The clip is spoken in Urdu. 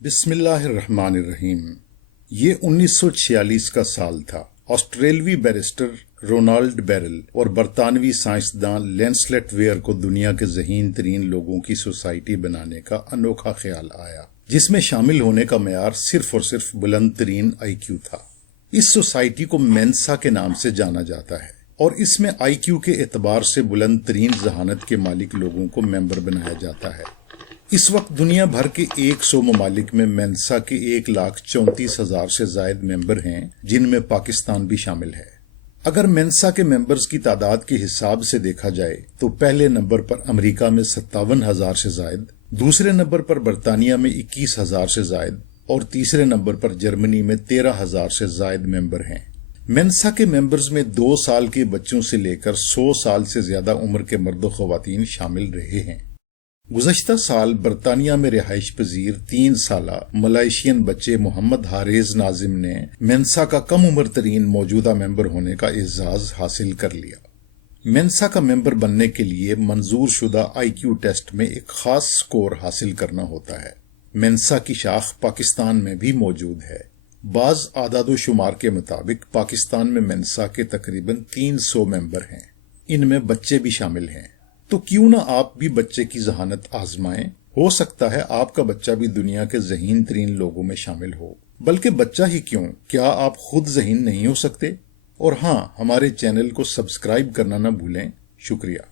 بسم اللہ الرحمن الرحیم۔ یہ 1946 کا سال تھا۔ آسٹریلوی بیرسٹر رونالڈ بیرل اور برطانوی سائنسداں لینسلٹ ویئر کو دنیا کے ذہین ترین لوگوں کی سوسائٹی بنانے کا انوکھا خیال آیا، جس میں شامل ہونے کا معیار صرف اور صرف بلند ترین آئی کیو تھا۔ اس سوسائٹی کو مینسا کے نام سے جانا جاتا ہے اور اس میں آئی کیو کے اعتبار سے بلند ترین ذہانت کے مالک لوگوں کو ممبر بنایا جاتا ہے۔ اس وقت دنیا بھر کے 100 ممالک میں مینسا کے 1,34,000 سے زائد ممبر ہیں، جن میں پاکستان بھی شامل ہے۔ اگر مینسا کے ممبرز کی تعداد کے حساب سے دیکھا جائے تو پہلے نمبر پر امریکہ میں 57,000 سے زائد، دوسرے نمبر پر برطانیہ میں 21,000 سے زائد اور تیسرے نمبر پر جرمنی میں 13,000 سے زائد ممبر ہیں۔ مینسا کے ممبرز میں 2 سال کے بچوں سے لے کر 100 سال سے زیادہ عمر کے مرد و خواتین شامل رہے ہیں۔ گزشتہ سال برطانیہ میں رہائش پذیر 3 سالہ ملائیشین بچے محمد حارث ناظم نے مینسا کا کم عمر ترین موجودہ ممبر ہونے کا اعزاز حاصل کر لیا۔ مینسا کا ممبر بننے کے لیے منظور شدہ آئی کیو ٹیسٹ میں ایک خاص سکور حاصل کرنا ہوتا ہے۔ مینسا کی شاخ پاکستان میں بھی موجود ہے۔ بعض اعداد و شمار کے مطابق پاکستان میں مینسا کے تقریباً 300 ممبر ہیں۔ ان میں بچے بھی شامل ہیں۔ تو کیوں نہ آپ بھی بچے کی ذہانت آزمائیں؟ ہو سکتا ہے آپ کا بچہ بھی دنیا کے ذہین ترین لوگوں میں شامل ہو۔ بلکہ بچہ ہی کیوں، کیا آپ خود ذہین نہیں ہو سکتے؟ اور ہاں، ہمارے چینل کو سبسکرائب کرنا نہ بھولیں۔ شکریہ۔